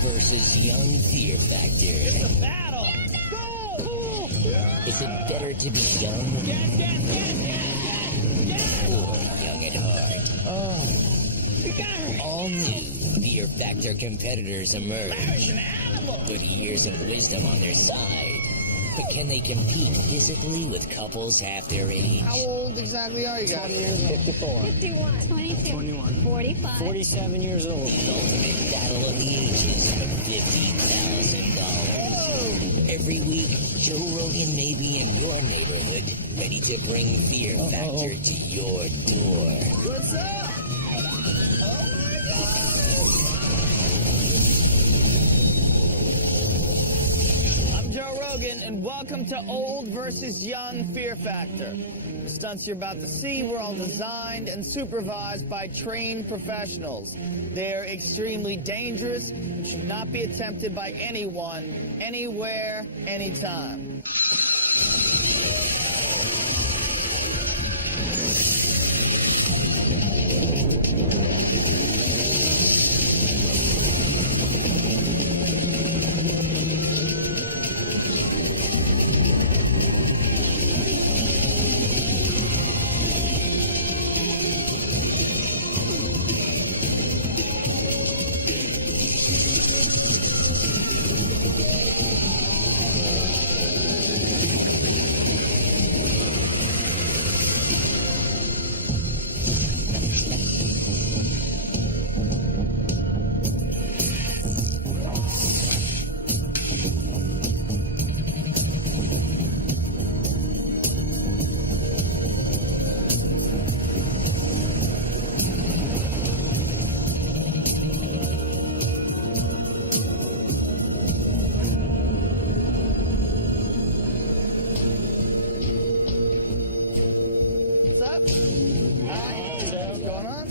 versus young fear factor. It's a battle. Go! Is it better to be young or young at heart? Oh, you got her. All new fear factor competitors emerge There's an animal. with years of wisdom on their side. But can they compete physically with couples half their age? How old exactly are you guys? 54. 51. 22. 21. 45. 47 years old. The ultimate battle of the ages for $50,000. Every week, Joe Rogan may be in your neighborhood, ready to bring Fear Factor to your door. What's up? I'm Joe Rogan, and welcome to Old versus Young Fear Factor. The stunts you're about to see were all designed and supervised by trained professionals. They're extremely dangerous and should not be attempted by anyone, anywhere, anytime. What's up? Hi. What's going on?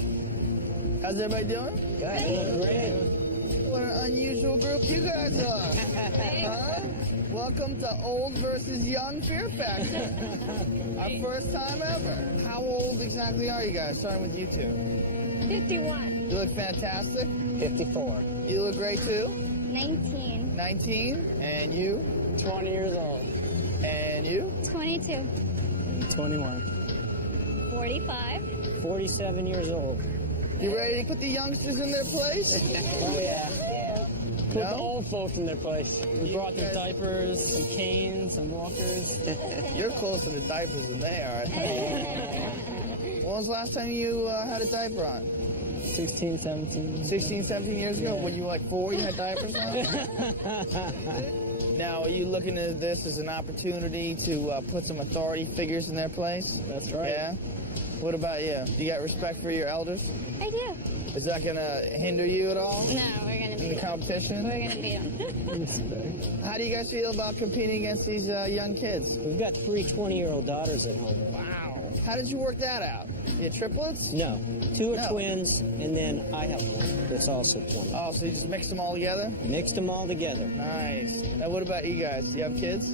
How's everybody doing? Good. Great. What an unusual group you guys are. Huh? Welcome to Old versus Young Fear Factor. Our first time ever. How old exactly are you guys? Starting with you two. 51. You look fantastic. 54. You look great too. 19. 19. And you? 20 years old. And you? 22. 21. 45. 47 years old. You ready to put the youngsters in their place? Oh, yeah. Put the No? old folks in their place. We brought them diapers, some canes, some walkers. You're closer to diapers than they are, I think. When was the last time you had a diaper on? 16, 17. 16, 17 years ago? When you were like 4, you had diapers on? Now, are you looking at this as an opportunity to put some authority figures in their place? That's right. Yeah? What about you? You got respect for your elders? I do. Is that going to hinder you at all No, we're gonna in beat the them. competition? We're gonna beat them. Respect. How do you guys feel about competing against these young kids? We've got 3 20-year-old daughters at home. Wow. How did you work that out? You had triplets? No. 2 are No. twins, and then I have one that's also twin. Oh, so you just mixed them all together? Mixed them all together. Nice. Now, what about you guys? Do you have kids?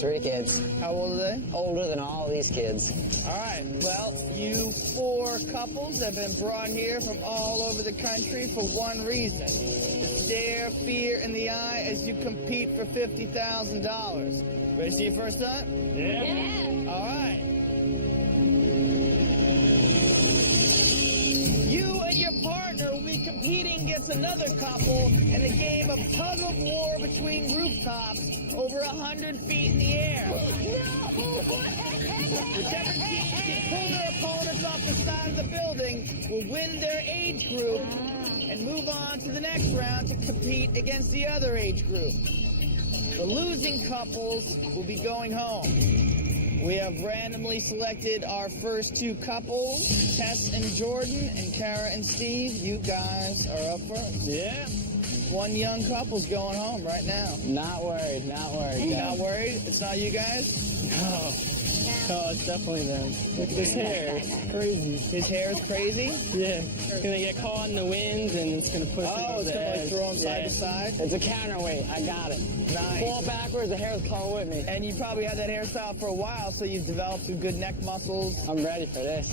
3 kids. How old are they? Older than all these kids. All right. Well, you 4 couples have been brought here from all over the country for one reason: to stare fear in the eye as you compete for $50,000. Ready to see your first stunt? Yeah. All right. You and your partner will be competing against another couple in a game of tug of war between rooftops over 100 feet in the air. Whichever team can pull their opponents off the side of the building will win their age group and move on to the next round to compete against the other age group. The losing couples will be going home. We have randomly selected our first 2 couples, Tess and Jordan, and Kara and Steve. You guys are up first. Yeah. One young couple's going home right now. Not worried, not worried. You not worried? It's not you guys? No. Oh, it's definitely them. Look at his hair. It's crazy. His hair is crazy? Yeah. It's going to get caught in the wind, and it's going to push it Oh, over it's the going to edge. throw him side Yeah. to side? It's a counterweight. I got it. Nice. Fall backwards, the hair's coming with me. And you probably had that hairstyle for a while, so you've developed some good neck muscles. I'm ready for this.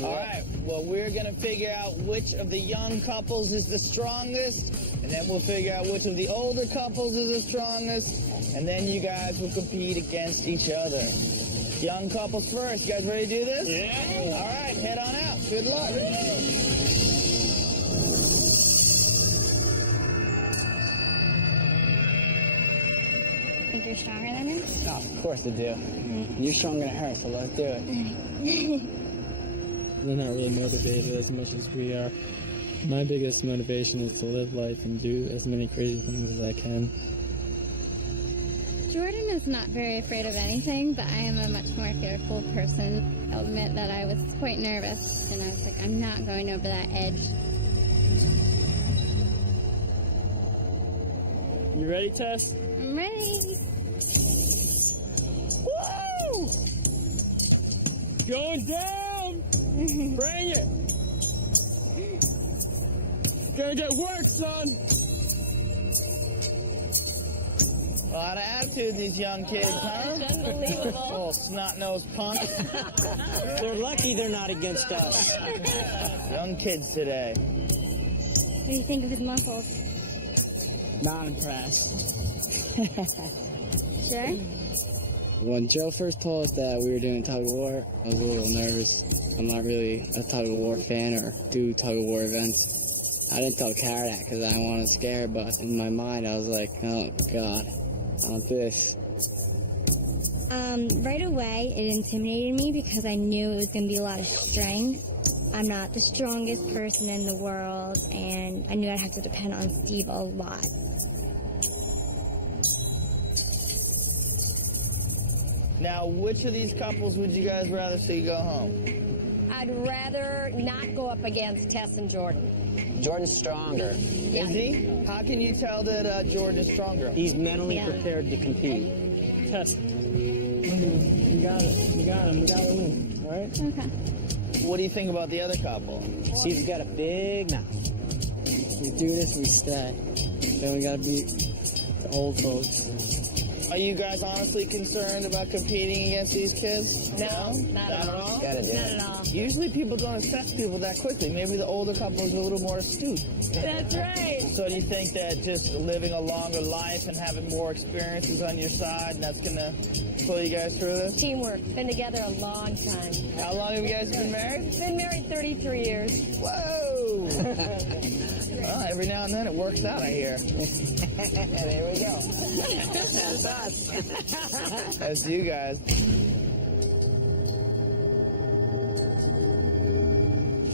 All right, well, we're going to figure out which of the young couples is the strongest, and then we'll figure out which of the older couples is the strongest, and then you guys will compete against each other. Young couples first. You guys ready to do this? Yeah. All right, head on out. Good luck. Think you're stronger than her? Oh, of course I do. You're stronger than her, so let's do it. They're not really motivated as much as we are. My biggest motivation is to live life and do as many crazy things as I can. Jordan is not very afraid of anything, but I am a much more fearful person. I'll admit that I was quite nervous, and I was like, I'm not going over that edge. You ready, Tess? I'm ready. Woo! Going down! Bring it! Gonna get work, son! A lot of attitude, these young kids, huh? Unbelievable. Oh, snot-nosed punks. They're lucky they're not against us. Young kids today. What do you think of his muscles? Not impressed. Sure? When Joe first told us that we were doing tug of war, I was a little nervous. I'm not really a tug of war fan or do tug of war events. I didn't tell Kara that because I didn't want to scare her, but in my mind I was like, oh God, not this. Right away, it intimidated me because I knew it was going to be a lot of strength. I'm not the strongest person in the world, and I knew I'd have to depend on Steve a lot. Now, which of these couples would you guys rather see go home? I'd rather not go up against Tess and Jordan. Jordan's stronger. Is he? How can you tell that Jordan is stronger? He's mentally Yeah. prepared to compete. Tess. You got it. You got him. We got to win. All right? Okay. What do you think about the other couple? Steve's got a big mouth. We do this, we stay. Then we gotta beat the old folks. Are you guys honestly concerned about competing against these kids? No, not at all. Gotta do Not it. at all. Usually people don't assess people that quickly. Maybe the older couple is a little more astute. That's right. So do you think that just living a longer life and having more experiences on your side, and that's gonna pull you guys through this? Teamwork. Been together a long time. How long have you guys been married? Been married 33 years. Whoa! Well, every now and then it works out, I hear. There we go. That's us. That's you guys.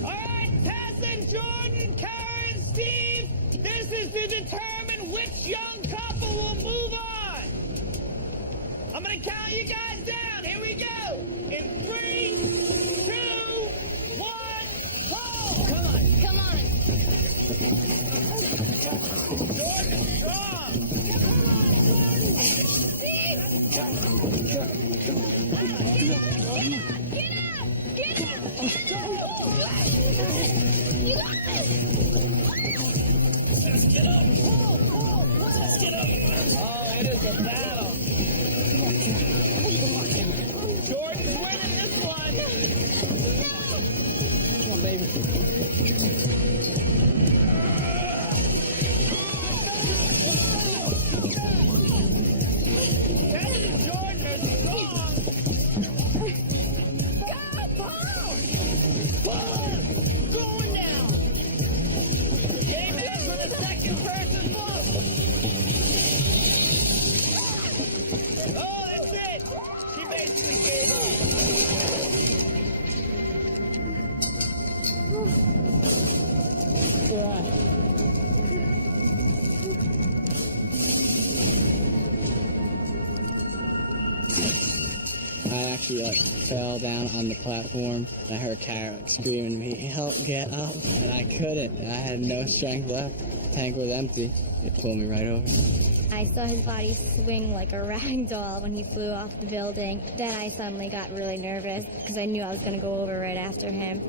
All right, Tess and Jordan, Kara and Steve, this is to determine which young couple will move on. I'm going to count you guys down. Here we go. In 3, 2, 1, go. Come on. Come on. Jordan, strong. Oh, it is a battle. Jordan's winning this one. Come on, baby. Tess and Jordan are strong. Going down. Game is for the second person vote. Oh, that's it. She basically gave up. I actually fell down on the platform. I heard Kara screaming to me, "Help, get up!" And I couldn't. I had no strength left. The tank was empty. It pulled me right over. I saw his body swing like a rag doll when he flew off the building. Then I suddenly got really nervous because I knew I was going to go over right after him.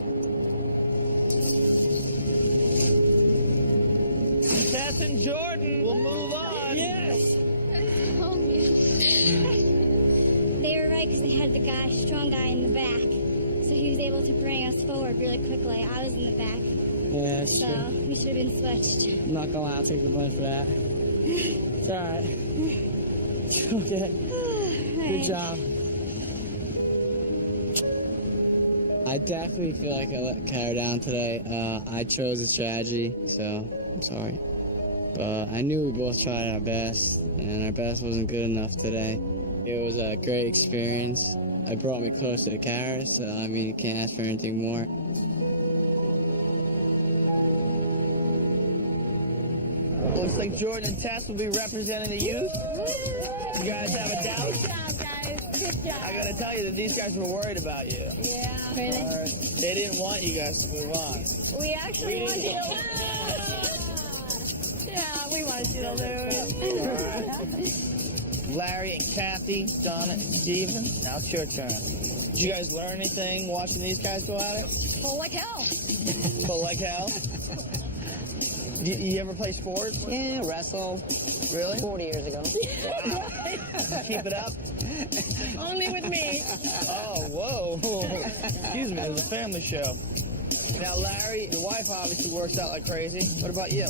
Tess and Jordan will move on. Yes! They were right because they had the strong guy in the back. So he was able to bring us forward really quickly. I was in the back, Yeah, it's so true. we should have been switched. I'm not gonna lie, I'll take the blame for that. It's alright. Okay. Good job. I definitely feel like I let Kara down today. I chose a strategy, so I'm sorry. But I knew we both tried our best, and our best wasn't good enough today. It was a great experience. It brought me closer to Kara, so I mean, you can't ask for anything more. Looks like Jordan and Tess will be representing the youth. You guys have a doubt? Good job, guys. Good job. I gotta tell you that these guys were worried about you. Yeah. They didn't want you guys to move on. We actually wanted you to lose. Yeah, we wanted you to lose. Larry and Kathy, Donna and Steven, now it's your turn. Did you guys learn anything watching these guys go at it? Pull like hell. But like hell? You ever play sports? Yeah, wrestle Really? 40 years ago. Keep it up? Only with me. Oh, whoa. Excuse me, it was a family show. Now, Larry, your wife obviously works out like crazy. What about you?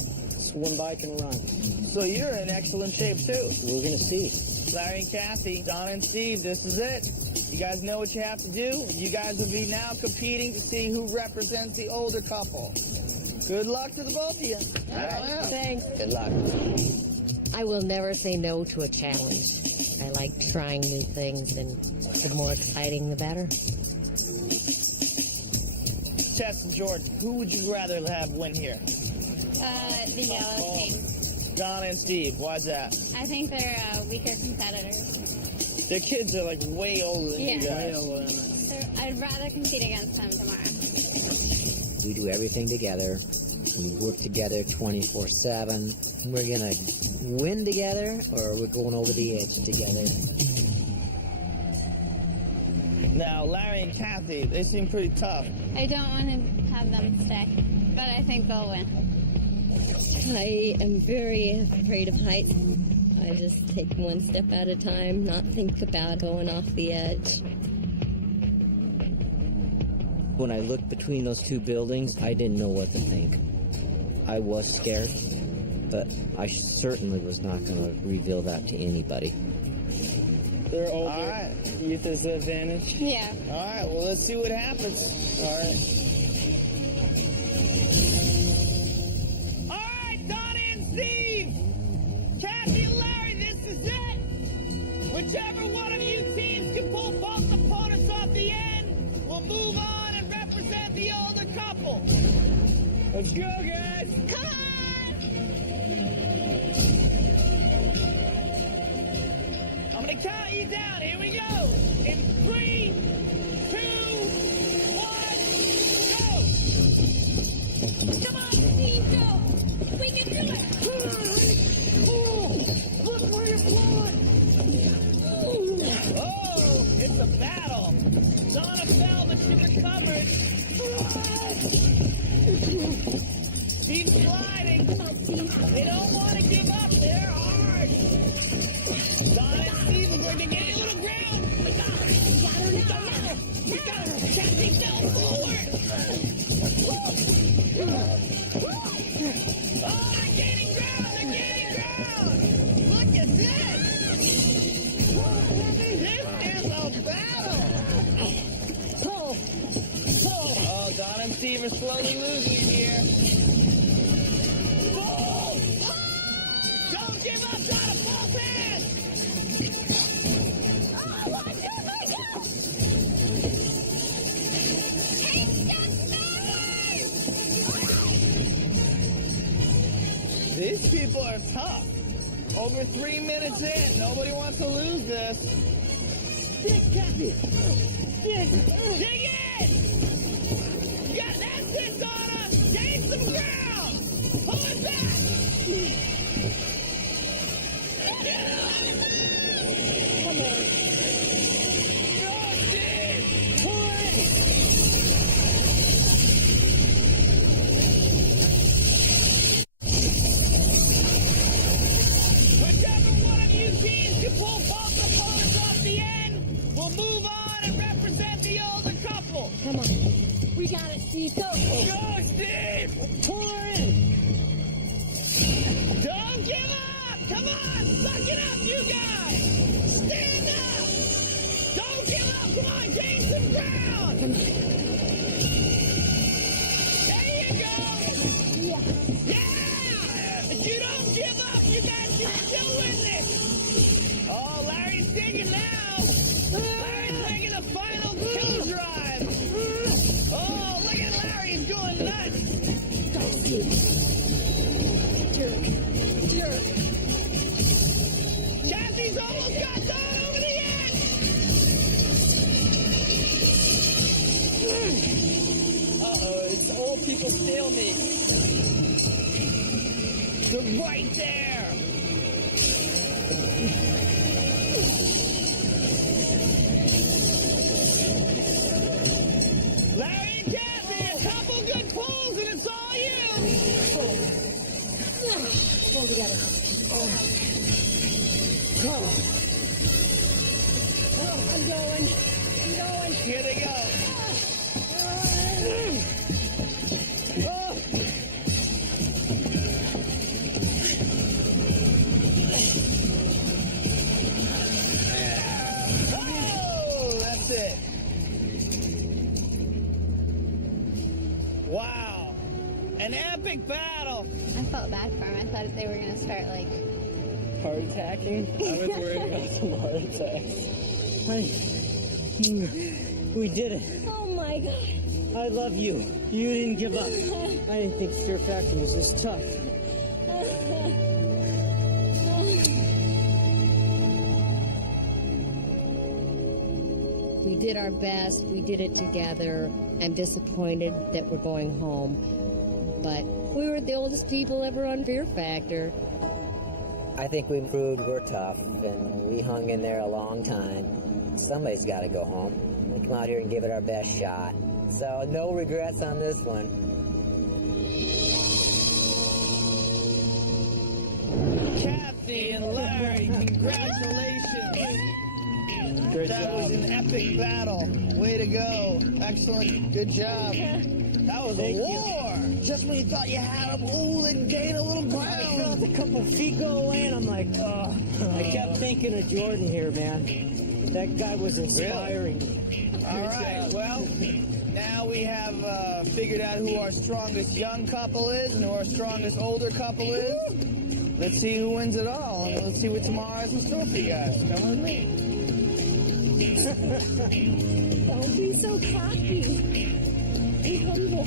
Swim, bike, and run. So you're in excellent shape, too. We're going to see. Larry and Kathy, Donna and Steve, this is it. You guys know what you have to do. You guys will be now competing to see who represents the older couple. Good luck to the both of you. Thanks. Good luck. I will never say no to a challenge. I like trying new things, and the more exciting, the better. Tess and Jordan, who would you rather have win here? The yellow team. Donna and Steve, why's that? I think they're weaker competitors. Their kids are like way older than you Yeah. guys. I'd rather compete against them tomorrow. We do everything together. We work together 24/7. We're gonna win together, or we're going over the edge together. Now, Larry and Kathy, they seem pretty tough. I don't want to have them stay, but I think they'll win. I am very afraid of heights. I just take one step at a time, not think about going off the edge. When I looked between those two buildings, I didn't know what to think. I was scared, but I certainly was not going to reveal that to anybody. They're older. All right. Youth is the advantage. Yeah. All right, well, let's see what happens. All right. All right, Donna and Steve. Kathy and Larry, this is it. Whichever one of you teams can pull both opponents off the end will move on and represent the older couple. Let's go, guys. Come on! I'm going to count you down. Here we go. In 3, 2, 1, go. Come on, team, go! We can do it! Look where you're flying. Oh, it's a battle. Donna fell, but she recovered. Steve's sliding. They don't want to give up. They're hard. Donna and Steve are going to gain a little ground. We got her. We got her now. We got her. Kathy fell forward. Oh, they're gaining ground. They're gaining ground. Look at this. This is a battle. Oh, Donna and Steve are slowly losing it here. Pull! Don't give up, Donna. Pull fast! These people are tough. Over 3 minutes in, nobody wants to lose this. Dig, Kathy. Dig in! Yeah, that's it, Donna! Gain some ground! Pull it back! Come on. Go, Steve! Pull it! Whichever one of you teams can pull both opponents off the end will move on and represent the older couple. Come on. Steve, go. Go, Steve! Pull her in. Don't give up! Come on! Suck it up, you guys! Stand up! Don't give up! Come on, gain some ground! There you go! Yeah! If you don't give up, you guys can still win this! Oh, Larry's digging now! Larry's making a final kill drive! Oh, look at Larry! He's going nuts! Kathy's almost got that over the edge! Uh-oh, it's old people stalemate. They're right there! Larry and Kathy, a couple good pulls and it's all you! Pull together. I'm going. Here they go. Oh, that's it. Wow. An epic battle. I felt bad for him. I thought they were going to start, like... Heart attacking? I was worried about some heart attacks. We did it. Oh my God. I love you. You didn't give up. I didn't think Fear Factor was this tough. We did our best. We did it together. I'm disappointed that we're going home. But we were the oldest people ever on Fear Factor. I think we proved we're tough, and we hung in there a long time. Somebody's got to go home. We come out here and give it our best shot. So no regrets on this one. Kathy and Larry, congratulations. Great That job. was an epic battle. Way to go. Excellent. Good job. That was a war. Just when you thought you had them, ooh, they gained a little I ground. felt a couple feet go away, and I'm like, oh. I kept thinking of Jordan here, man. That guy was inspiring me. All right, well, now we have figured out who our strongest young couple is and who our strongest older couple is. Let's see who wins it all, and let's see what tomorrow has in store for you guys. Come with me. Don't be so cocky. Be humble.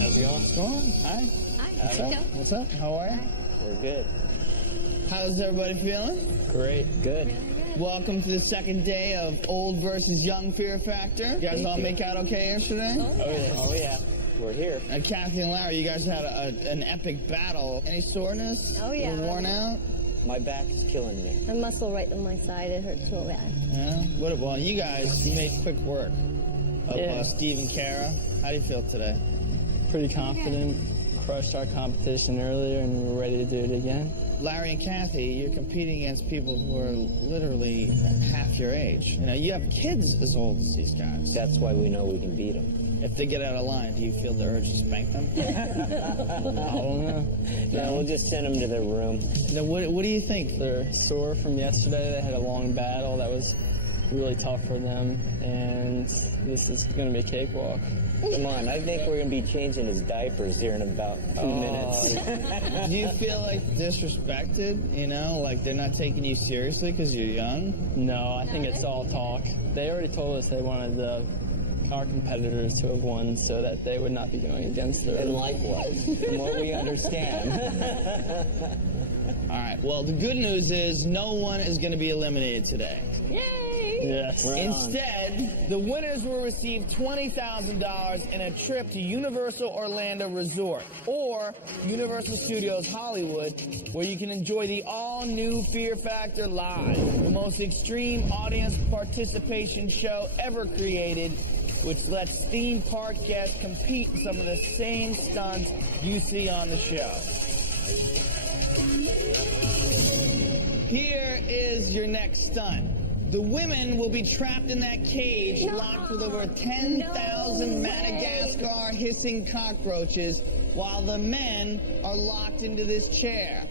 How's it going? Storm? Hi. What's up? What's up? How are you? We're good. How's everybody feeling? Great. Good. Welcome to the second day of Old versus Young Fear Factor. You guys all make out okay yesterday? Oh, yeah. We're here. Kathy and Larry, you guys had an epic battle. Any soreness? Oh, yeah. A little worn out? My back is killing me. A muscle right on my side, it hurts so bad. Yeah. Well, you guys, you made quick work of Yeah. Steve and Kara. How do you feel today? Pretty confident. Crushed our competition earlier, and we're ready to do it again. Larry and Kathy, you're competing against people who are literally half your age. You know, you have kids as old as these guys. That's why we know we can beat them. If they get out of line, do you feel the urge to spank them? I don't know. No, we'll just send them to their room. Now, what do you think? They're sore from yesterday. They had a long battle that was really tough for them, and this is going to be a cakewalk. Come on, I think we're going to be changing his diapers here in about 2 minutes. Do you feel like disrespected? You know, like they're not taking you seriously because you're young? No, I think it's all talk. They already told us they wanted our competitors to have won so that they would not be going against their... And likewise, from what we understand. All right, well, the good news is no one is going to be eliminated today. Yay! Yes. Instead, the winners will receive $20,000 and a trip to Universal Orlando Resort or Universal Studios Hollywood, where you can enjoy the all-new Fear Factor Live, the most extreme audience participation show ever created, which lets theme park guests compete in some of the same stunts you see on the show. Here is your next stunt. The women will be trapped in that cage, locked with over 10,000 Madagascar hissing cockroaches, while the men are locked into this chair.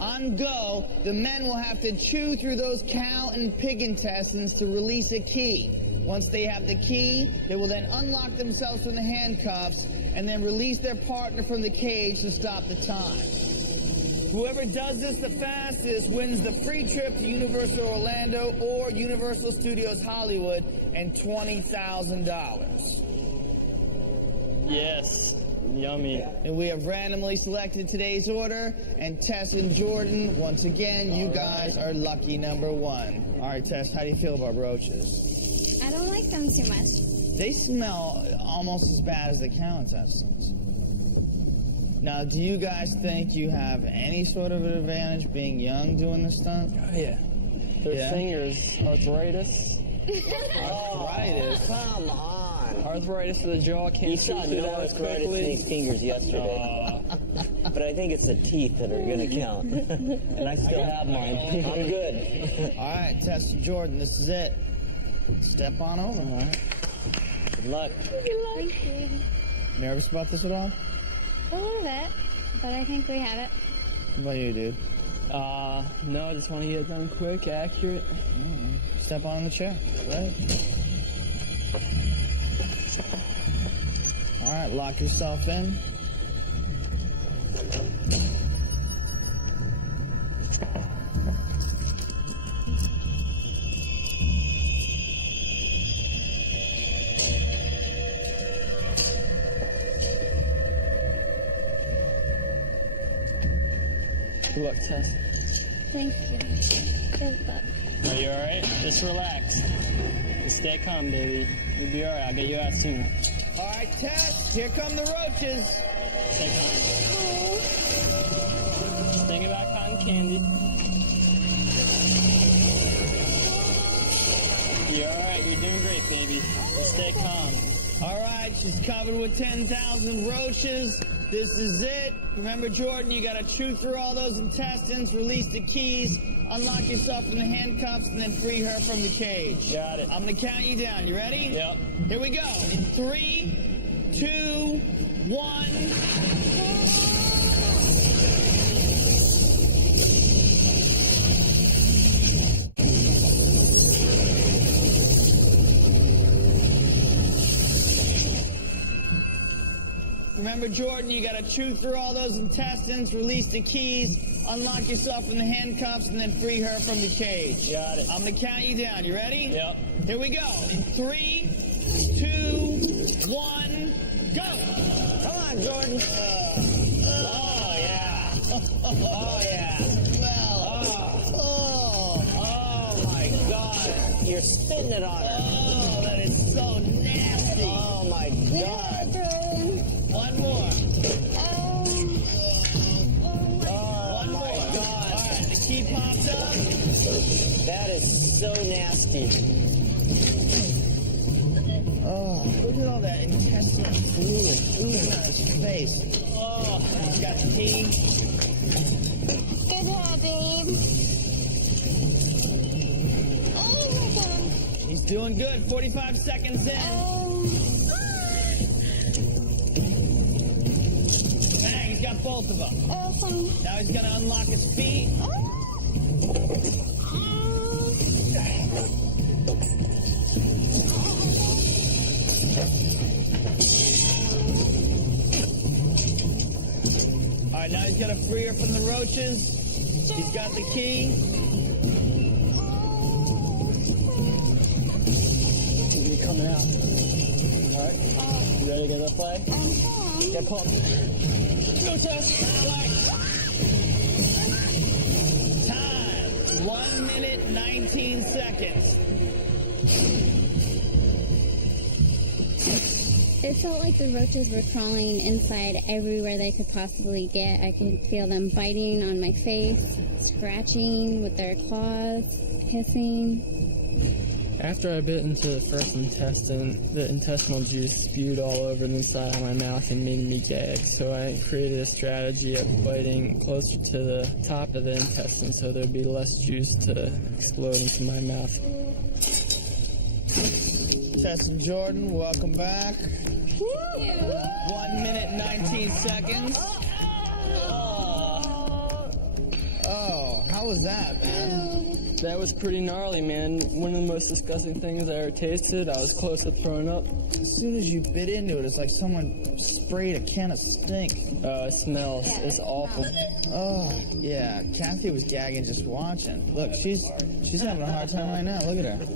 On go, the men will have to chew through those cow and pig intestines to release a key. Once they have the key, they will then unlock themselves from the handcuffs and then release their partner from the cage to stop the time. Whoever does this the fastest wins the free trip to Universal Orlando or Universal Studios Hollywood and $20,000. Yes. Yummy. And we have randomly selected today's order, and Tess and Jordan, once again, you guys are lucky number one. All right, Tess, how do you feel about roaches? I don't like them too much. They smell almost as bad as the cow intestines. Now, do you guys think you have any sort of an advantage being young doing this stunt? Oh, yeah. Their fingers, arthritis. Arthritis? Come on. Arthritis of the jaw, can't You see saw through no that as arthritis in quickly. these fingers yesterday. But I think it's the teeth that are going to count. And I still have mine. I'm good. All right, Tess and Jordan, this is it. Step on over. All right. Good luck. Thank you. Nervous about this at all? A little bit, but I think we have it. What about you, dude? No, I just want to get it done quick, accurate. Step on the chair. Right. All right, lock yourself in. Good luck, Tess. Thank you. Good luck. Are you alright? Just relax. Just stay calm, baby. You'll be alright. I'll get you out soon. All right, Tess, here come the roaches. Stay calm. Think about cotton candy. You're alright. You're doing great, baby. Just stay calm. All right, she's covered with 10,000 roaches. This is it. Remember, Jordan, you gotta chew through all those intestines, release the keys, unlock yourself from the handcuffs, and then free her from the cage. Got it. I'm gonna count you down. You ready? Yep. Here we go. In 3, 2, 1. Remember, Jordan, you gotta chew through all those intestines, release the keys, unlock yourself from the handcuffs, and then free her from the cage. Got it. I'm gonna count you down. You ready? Yep. Here we go. In 3, 2, 1, go! Come on, Jordan. Oh, yeah. Oh, yeah. Well. Oh, my God. You're spitting it on her. Oh, that is so nasty. Oh, my God. One more. Oh, my God. All right, the key pops up. That is so nasty. Oh, look at all that intestinal fluid oozing on his face. Oh, he's got the key. Good job, babe. Oh, my God. He's doing good. 45 seconds in. Bang, he's got both of them. Awesome. Now he's going to unlock his feet. All right, now he's going to free her from the roaches. He's got the key. You're coming out. Alright? You ready to get the flag? Get pumped. Go, Tess. Flag. 1 minute, 19 seconds. It felt like the roaches were crawling inside everywhere they could possibly get. I could feel them biting on my face, scratching with their claws, hissing. After I bit into the first intestine, the intestinal juice spewed all over the inside of my mouth and made me gag. So I created a strategy of biting closer to the top of the intestine so there'd be less juice to explode into my mouth. Tess and Jordan, welcome back. 1 minute, 19 seconds. Oh, how was that, man? That was pretty gnarly, man. One of the most disgusting things I ever tasted. I was close to throwing up. As soon as you bit into it, it's like someone sprayed a can of stink. It smells. It's awful. Oh, yeah. Kathy was gagging just watching. Look, she's having a hard time right now. Look at her.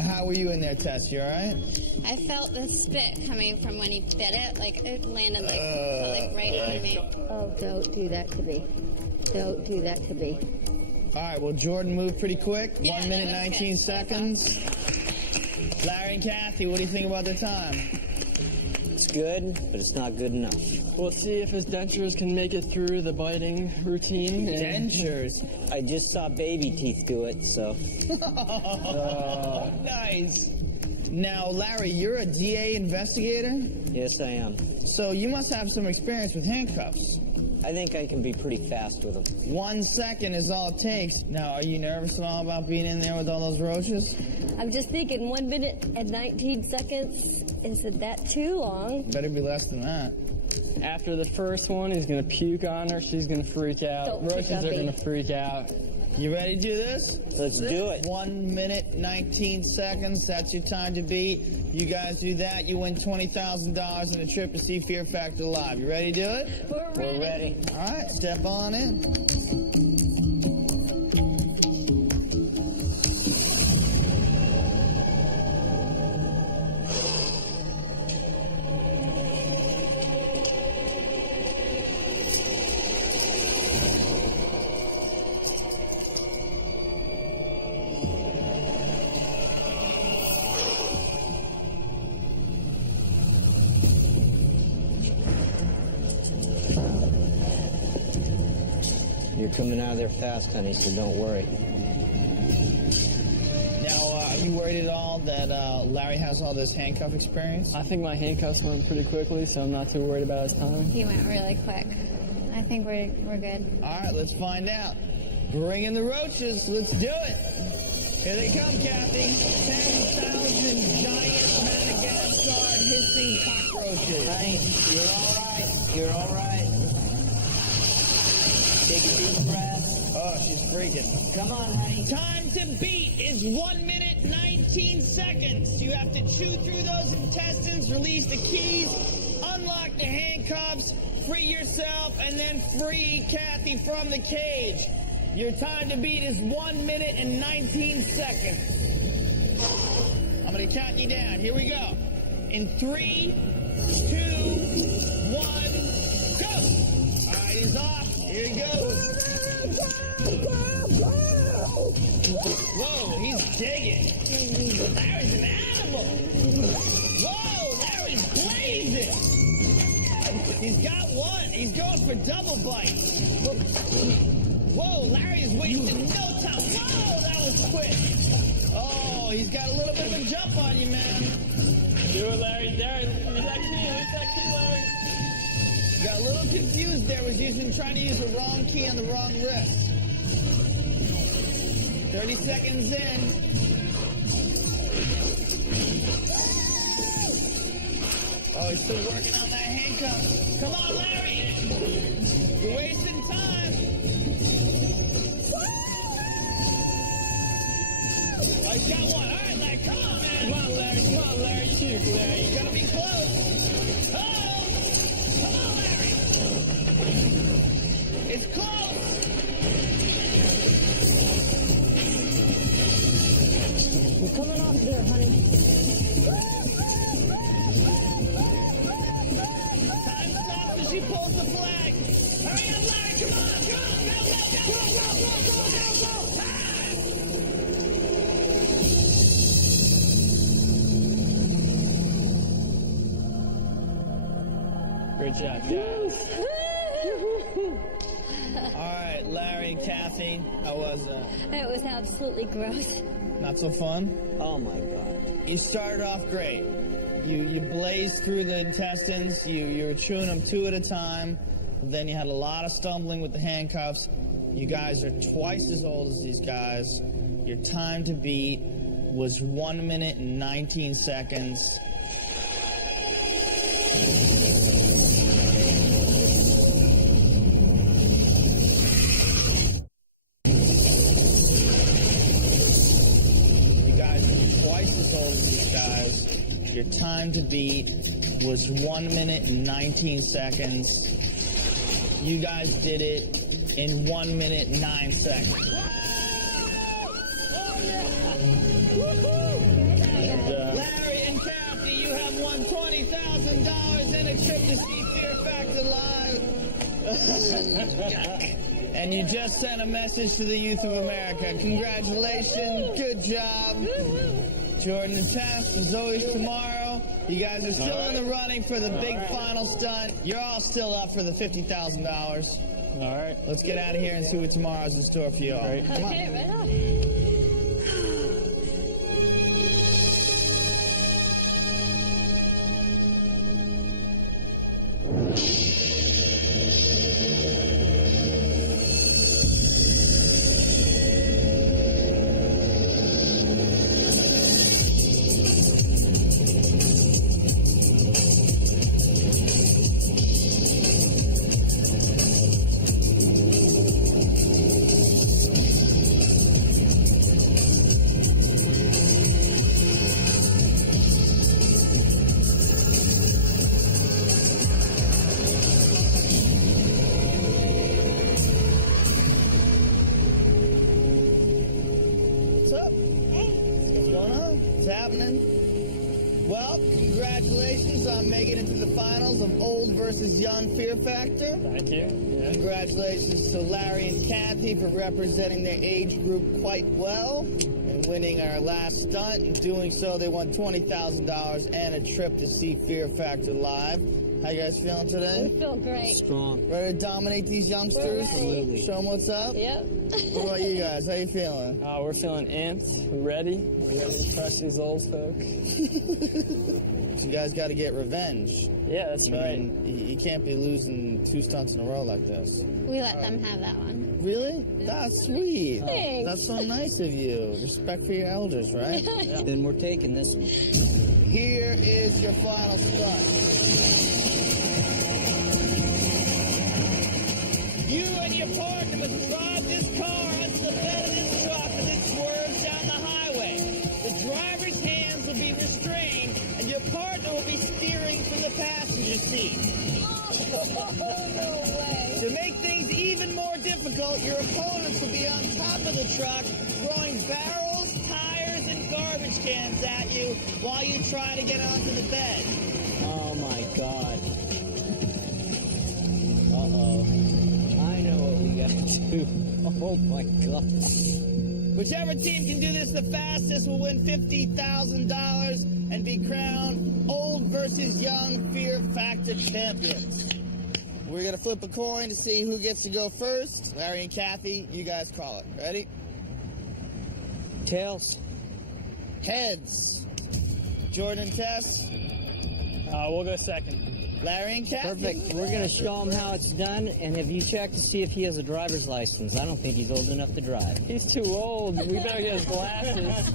How were you in there, Tess? You all right? I felt the spit coming from when he bit it. Like, it landed right on me. Oh, don't do that to me. Don't do that to me. All right, well, Jordan moved pretty quick. 1 minute, 19 seconds. Larry and Kathy, what do you think about their time? It's good, but it's not good enough. We'll see if his dentures can make it through the biting routine. Dentures? I just saw baby teeth do it, so. Nice. Now, Larry, you're a DA investigator? Yes, I am. So you must have some experience with handcuffs. I think I can be pretty fast with them. 1 second is all it takes. Now, are you nervous at all about being in there with all those roaches? I'm just thinking 1 minute and 19 seconds. Isn't that too long? Better be less than that. After the first one, he's going to puke on her. She's going to freak out. Don't Roaches puke on are me. going to freak out. You ready to do this? Let's do it. 1 minute, 19 seconds. That's your time to beat. You guys do that, you win $20,000 and a trip to see Fear Factor live. You ready to do it? We're ready. All right, step on in. You're coming out of there fast, honey, so don't worry. Now, are you worried at all that Larry has all this handcuff experience? I think my handcuffs went pretty quickly, so I'm not too worried about his time. He went really quick. I think we're good. All right, let's find out. Bring in the roaches. Let's do it. Here they come, Kathy. 10,000 giant Madagascar hissing cockroaches. Honey, you're all right. You're all right. Take a deep breath. Oh, she's freaking. Come on, honey. Time to beat is 1 minute, 19 seconds. You have to chew through those intestines, release the keys, unlock the handcuffs, free yourself, and then free Kathy from the cage. Your time to beat is 1 minute and 19 seconds. I'm going to count you down. Here we go. In 3, 2, 1, go. All right, he's off. Here he goes. Whoa, he's digging. Larry's an animal. Whoa, Larry's blazing. He's got one. He's going for double bites. Whoa, Larry is wasting no time. Whoa, that was quick. Oh, he's got a little bit of a jump on you, man. Do it, Larry. There. Use that key, Larry. Got a little confused there. Was trying to use the wrong key on the wrong wrist. 30 seconds in. Oh, he's still working on that handcuff. Come on, Larry. You're wasting time. Oh, he's got one. All right, Larry, come on, man. Come on, Larry. Come on, Larry. Shoot, Larry. You gotta be close. Oh! Come on, Larry. It's close. We're coming off there, honey. Time stops as she pulls the flag. Hurry up, Larry. Come on. Go, go, go, go, go, go, go, go, go. Great job, guys. All right, Larry and Kathy, how was that? It was absolutely gross. Not so fun? Oh my God. You started off great. You blazed through the intestines. You were chewing them 2 at a time. Then you had a lot of stumbling with the handcuffs. You guys are twice as old as these guys. Your time to beat was 1 minute and 19 seconds. You guys are twice as old as these guys. Your time to beat was 1 minute and 19 seconds. You guys did it in 1 minute and 9 seconds. Larry and Kathy, you have won $20,000 and a trip to see Fear Factor live. And you just sent a message to the youth of America. Congratulations. Good job. Jordan and Tess, as always, tomorrow. You guys are still in the running for the big final stunt. You're all still up for the $50,000. All right. Let's get out of here and see what tomorrow's in store for you all. Right. Come on. Okay, right off. What's up? What's going on? What's happening? Well, congratulations on making it to the finals of Old versus Young Fear Factor. Thank you. Yeah. Congratulations to Larry and Kathy for representing their age group quite well and winning our last stunt. In doing so, they won $20,000 and a trip to see Fear Factor live. How you guys feeling today? We feel great. Strong. Ready to dominate these youngsters? Absolutely. Show them what's up? Yep. What about you guys? How you feeling? We're feeling amped. We're ready. We're ready to crush these old folk. So you guys got to get revenge. Yeah, that's I right. mean, you can't be losing 2 stunts in a row like this. We let them have that one. Really? That's sweet. Thanks. That's so nice of you. Respect for your elders, right? Then we're taking this one. Here is your final stunt. You and your partner must drive this car onto the bed of this truck as it swerves down the highway. The driver's hands will be restrained, and your partner will be steering from the passenger seat. No way. To make things even more difficult, your opponents will be on top of the truck, throwing barrels, tires, and garbage cans at you while you try to get onto the bed. Oh my God. Uh-oh. I know what we gotta do. Oh my God. Whichever team can do this the fastest will win $50,000 and be crowned Old versus Young Fear Factor champions. We're gonna flip a coin to see who gets to go first. Larry and Kathy, you guys call it. Ready? Tails. Heads. Jordan and Tess. We'll go second. Larry and Kathy. Perfect. We're going to show him how it's done. And have you checked to see if he has a driver's license? I don't think he's old enough to drive. He's too old. We better get his glasses.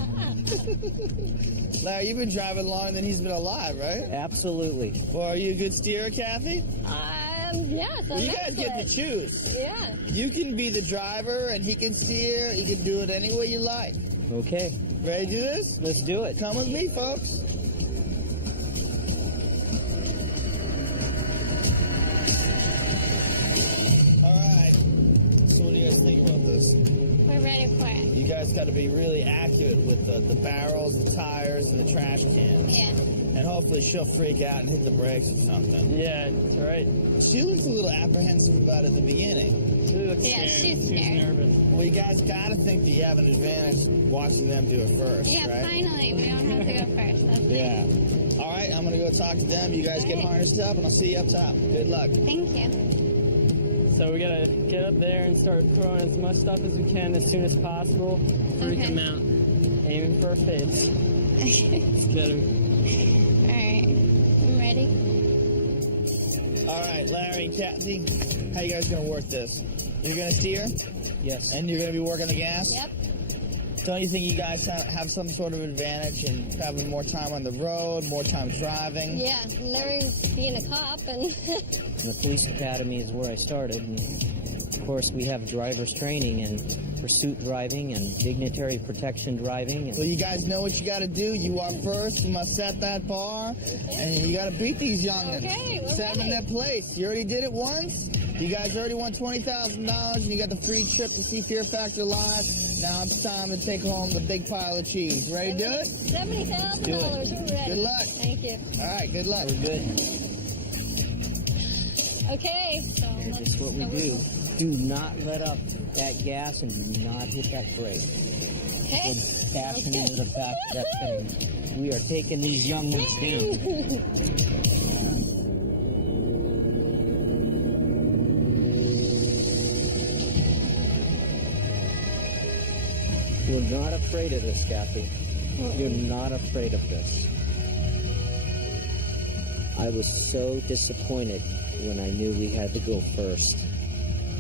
Larry, you've been driving longer than he's been alive, right? Absolutely. Well, are you a good steerer, Kathy? Yes. You guys get to choose. Yeah. You can be the driver and he can steer. You can do it any way you like. Okay. Ready to do this? Let's do it. Come with me, folks. All right. So what do you guys think about this? We're ready for it. You guys got to be really accurate with the barrels, the tires, and the trash cans. Yeah. And hopefully she'll freak out and hit the brakes or something. Yeah, that's right. She looked a little apprehensive about it at the beginning. She looks Yeah, scared. she's scared. nervous. Well, you guys gotta think that you have an advantage watching them do it first, Yeah, right? finally, we don't have to go first. That's Yeah. nice. All right, I'm gonna go talk to them. You guys get All right. harnessed up, and I'll see you up top. Good luck. Thank you. So we gotta get up there and start throwing as much stuff as we can as soon as possible. Freak Okay. them out. Aiming for a face. It's better. All right, I'm ready. All right, Larry, Kathy, how you guys gonna work this? You're gonna steer, Yes. and you're gonna be working the gas. Yep. Don't you think you guys have some sort of advantage in having more time on the road, more time driving? Yeah, Larry being a cop and The police academy is where I started. And of course, we have driver's training and pursuit driving and dignitary protection driving. So And you guys know what you got to do. You are first. You must set that bar, and you got to beat these young'uns. Okay, we're Set them in ready. that place. You already did it once. You guys already won $20,000, and you got the free trip to see Fear Factor Live. Now it's time to take home the big pile of cheese. Ready to do it? $70,000. We're ready. Good luck. Thank you. All right, good luck. we're good. Okay, so And let's it's what we go. do. Do not let up that gas and do not hit that brake. Okay. We're bashing into the back of that thing. We are taking these young ones down. We're not afraid of this, Kathy. You're not afraid of this. I was so disappointed when I knew we had to go first.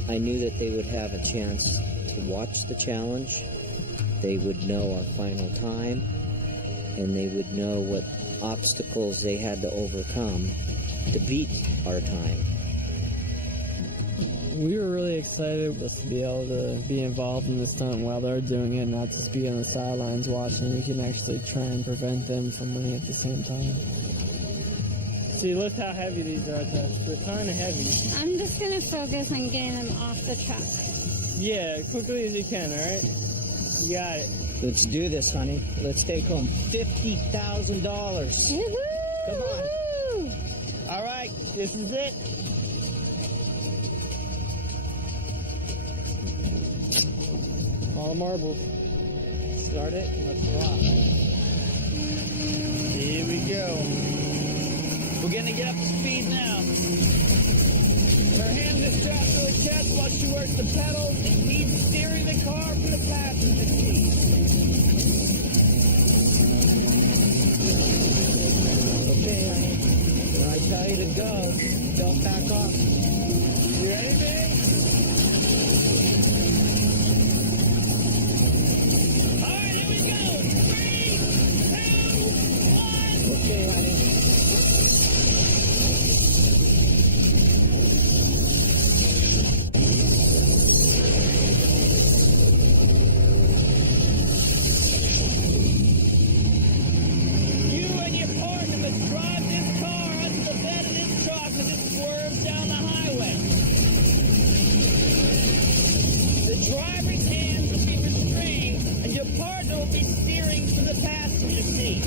I knew that they would have a chance to watch the challenge. They would know our final time, and they would know what obstacles they had to overcome to beat our time. We were really excited just to be able to be involved in the stunt while they're doing it, not just be on the sidelines watching. We can actually try and prevent them from winning at the same time. See, look how heavy these are, Tess. They're kind of heavy. I'm just gonna focus on getting them off the truck. Yeah, quickly as you can, all right? You got it. Let's do this, honey. Let's take home $50,000. Come on. All right, this is it. All the marbles. Start it and let's rock. Here we go. We're gonna get up to speed now. Her hands are strapped to her chest while she works the pedals and keeps steering the car for the passenger seat. Okay, honey. When I tell you to go, don't back off. You ready, babe? All right, here we go. 3, 2, 1. Okay, honey. You and your partner must drive this car under the bed of this truck as it swerves down the highway. The driver's hands will be restrained, and your partner will be steering to the passenger seat.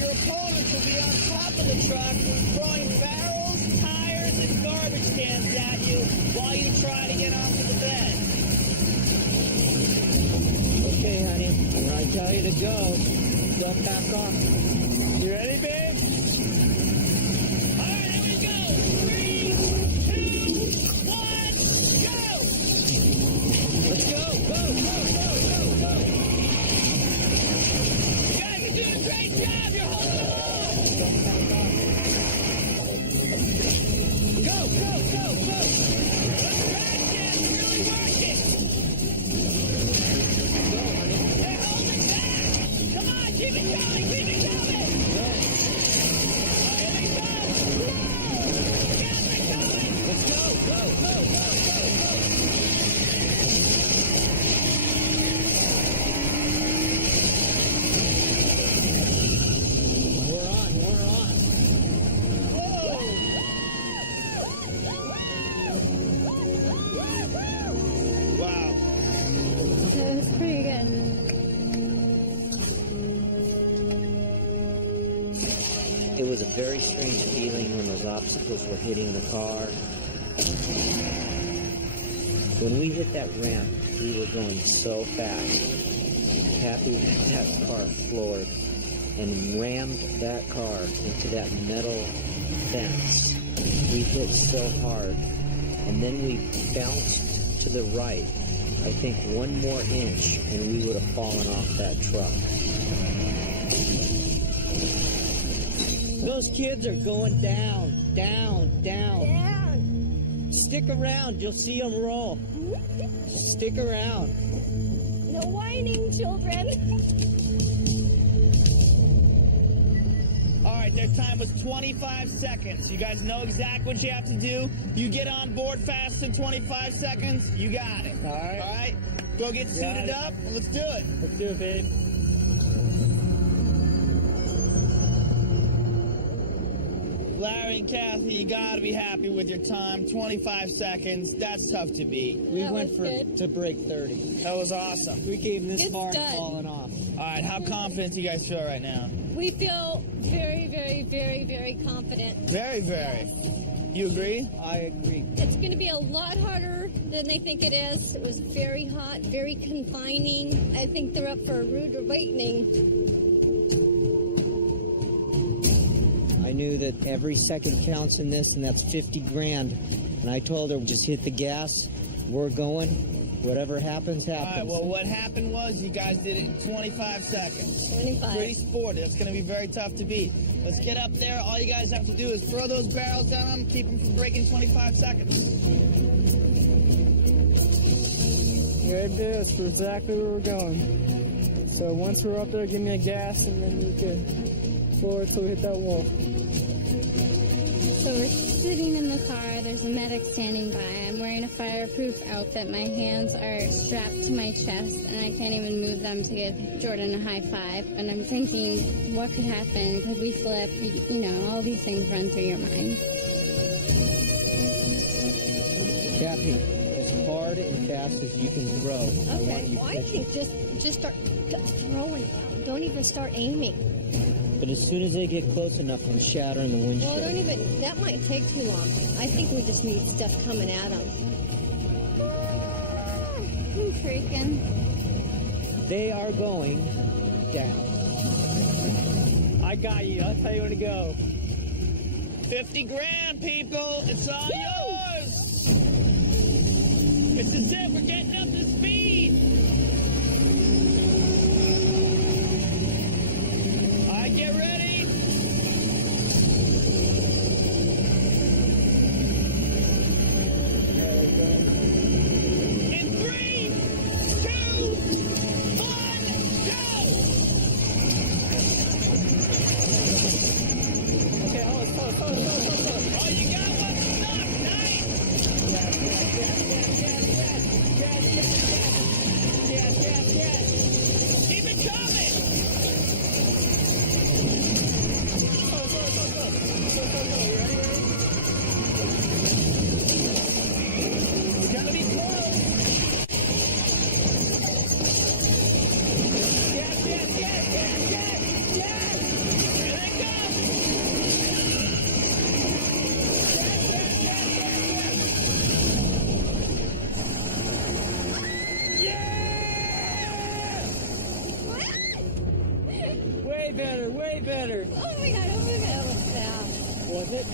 Your opponents will be on top of the truck, throwing barrels, tires, and garbage cans at you while you try to get onto the bed. Okay, honey. When I tell you to go, don't back off. You ready, babe? All right, here we go. 3, 2, 1, go! Let's go. Go, go, go, go, go. You guys are doing a great job. You're holding on. Don't back off. Go, go, go, go. That's really working. Hey, hold it back. Come on, keep it going, keep it going. Here they come. Let's go. Go, go, go, go, go. We're on. We're on. Wow. It was pretty good. It was a very strange feeling when those obstacles were hitting the car. When we hit that ramp, we were going so fast. Happy that car floored and rammed that car into that metal fence. We hit so hard, and then we bounced to the right. I think one more inch, and we would have fallen off that truck. Those kids are going down, down, down. Stick around, you'll see them roll. Stick around. No whining, children. All right, their time was 25 seconds. You guys know exactly what you have to do. You get on board fast in 25 seconds, you got it. All right. All right? Go get suited up, and let's do it. Let's do it, babe. Larry and Kathy, you gotta be happy with your time. 25 seconds, that's tough to beat. We went to break 30. That was awesome. We came this Good far stud. and fallen off. All right, how confident do you guys feel right now? We feel very, very, very, very confident. Very, very. You agree? I agree. It's going to be a lot harder than they think it is. It was very hot, very confining. I think they're up for a rude awakening. I knew that every second counts in this, and that's 50 grand. And I told her, just hit the gas. We're going. Whatever happens, All happens. right, well, what happened was you guys did it in 25 seconds. 25. Pretty sporty. That's going to be very tough to beat. Let's get up there. All you guys have to do is throw those barrels down them, keep them from breaking 25 seconds. Right there, that's for exactly where we're going. So once we're up there, give me a gas, and then we could floor it till we hit that wall. So we're sitting in the car. There's a medic standing by. I'm wearing a fireproof outfit. My hands are strapped to my chest, and I can't even move them to give Jordan a high five. And I'm thinking, what could happen? Could we flip? You know, all these things run through your mind. Kathy, as hard and fast as you can throw. Okay, well, I think just start throwing. Don't even start aiming. But as soon as they get close enough, I'm shattering the windshield. Well, don't even, that might take too long. I think we just need stuff coming at them. I'm freaking. They are going down. I got you. I'll tell you when to go. 50 grand, people. It's all yours. This is it. We're getting up to speed. All right, get ready. In 3, 2, 1, go! Okay, hold on. Oh, you got one stuck. Nice. Keep it coming. It's gonna be close. Yes. Here they come. Way better. Oh my god, that was fast. Was it?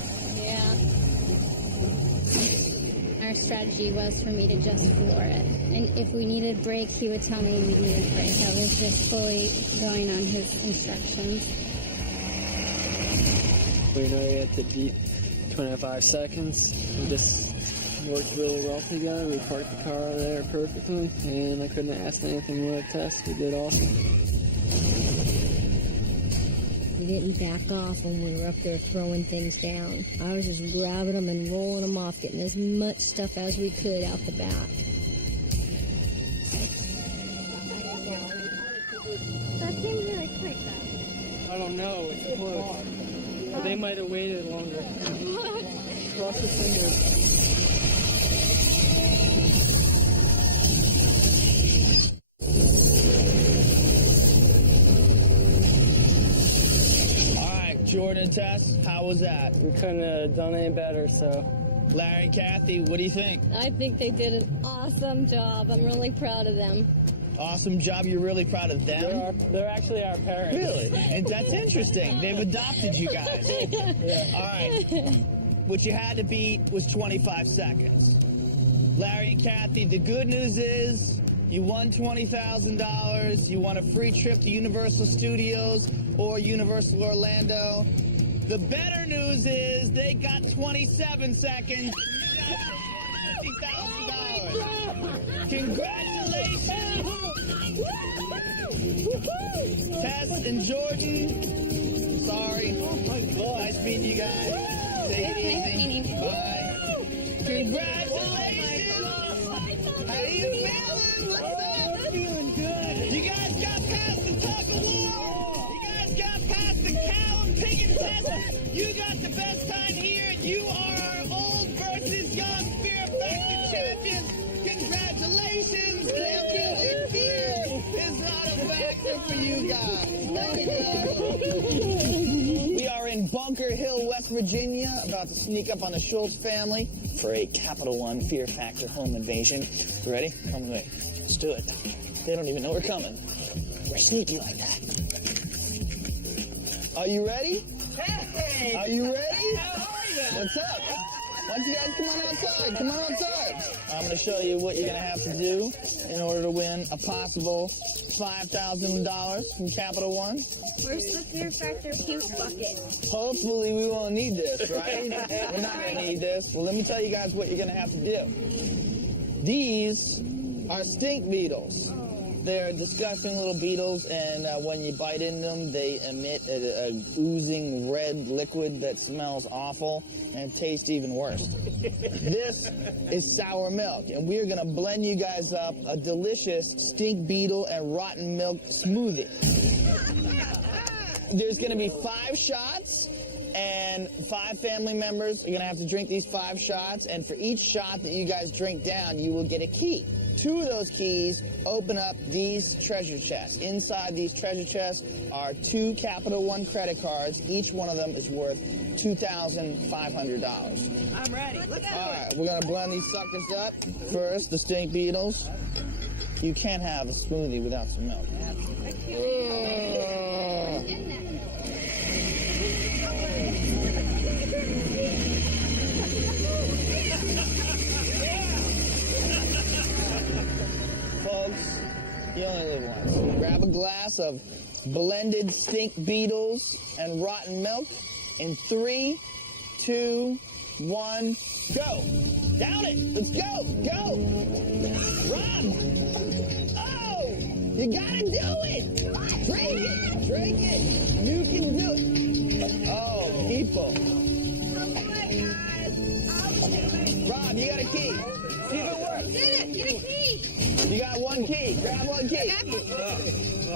Yeah. Our strategy was for me to just floor it. And if we needed brake, he would tell me we needed brake. I was just fully going on his instructions. We know we had to beat 25 seconds. We just worked really well together. We parked the car there perfectly, and I couldn't ask anything more to test. We did awesome. We didn't back off when we were up there throwing things down. I was just grabbing them and rolling them off, getting as much stuff as we could out the back. That seems really quick, though. I don't know. It's close. But they might have waited longer. Cross your fingers. All right, Jordan Tess, how was that? We couldn't have done any better, so Larry and Kathy, what do you think? I think they did an awesome job. I'm really proud of them. Awesome job. You're really proud of them? They're actually our parents. Really? And that's interesting. They've adopted you guys. All right. What you had to beat was 25 seconds. Larry and Kathy, the good news is you won $20,000. You won a free trip to Universal Studios or Universal Orlando. The better news is they got 27 seconds. You got $50,000. Congratulations. Tess and Jordan. Sorry. Nice meeting you guys. Take it easy. Bye. Congratulations. How you feeling? What's up? I'm feeling good. You guys got past the tug of war. You guys got past the cow and pig and test. You got the best time here. You are our old versus young Fear Factor champions. Congratulations. And fear is not a factor for you guys. There you go. We are in Bunker Hill, West Virginia, about to sneak up on the Schultz family for a Capital One Fear Factor home invasion. You ready? Come with me. Let's do it. They don't even know we're coming. We're sneaky like that. Are you ready? Hey! Are you ready? How are you? What's up? Why don't you guys come on outside? Come on outside. I'm going to show you what you're going to have to do in order to win a possible $5,000 from Capital One. Where's the Fear Factor puke bucket? Hopefully we won't need this, right? We're not going to need this. Well, let me tell you guys what you're going to have to do. These are stink beetles. They're disgusting little beetles, and when you bite into them, they emit a oozing red liquid that smells awful and tastes even worse. This is sour milk, and we are going to blend you guys up a delicious stink beetle and rotten milk smoothie. There's going to be 5 shots, and 5 family members are going to have to drink these 5 shots, and for each shot that you guys drink down, you will get a key. 2 of those keys open up these treasure chests. Inside these treasure chests are 2 Capital One credit cards. Each one of them is worth $2,500. I'm ready. Let's go. All right, we're going to blend these suckers up. First, the stink beetles. You can't have a smoothie without some milk. Folks, you only live once. Grab a glass of blended stink beetles and rotten milk in 3, 2, 1, go. Down it. Let's go. Go. Run. Oh, you gotta do it. Drink it. Drink it. You can do it. Oh, people. Rob, you got a key. See if it works. Get it! Get a key! You got 1 key. Grab 1 key.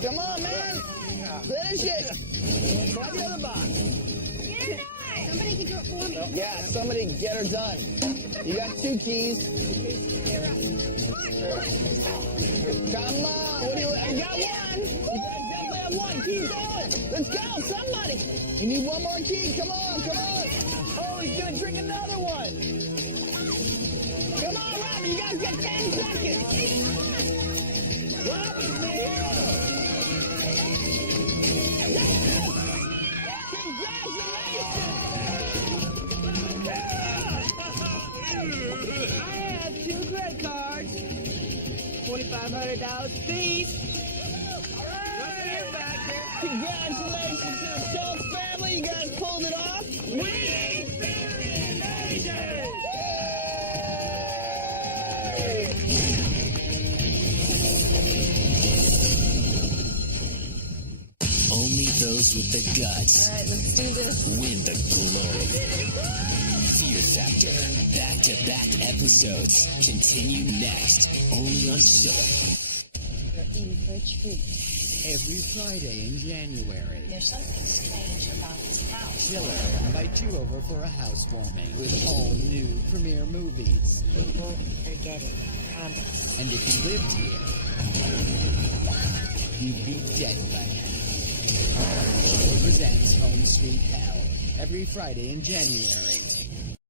Come on, man. Finish it. Try the other box. Get her done! Somebody can do it for me. Yeah, somebody get her done. You got 2 keys. Come on. What do you got 1. You definitely have 1. Keep going. Let's go. Somebody. You need 1 more key. Come on. Come on. Oh, he's going to drink another one. Come on, Robbie. You guys got 10 seconds. Robbie's the hero. I have 2 credit cards, $2,500 apiece. All right. Congratulations to the Schultz family. You guys pulled it off. Winning Fear Invasion! Only those with the guts. All right, let's do this. Win the globe. Fear Factor. Back-to-back episodes continue next. Only on Shore. You're in for a treat. Every Friday in January, There's something strange about this house. Zilla invites you over for a housewarming with all new premiere movies. And if you lived here, you'd be dead by now. Shore presents Home Sweet Hell every Friday in January.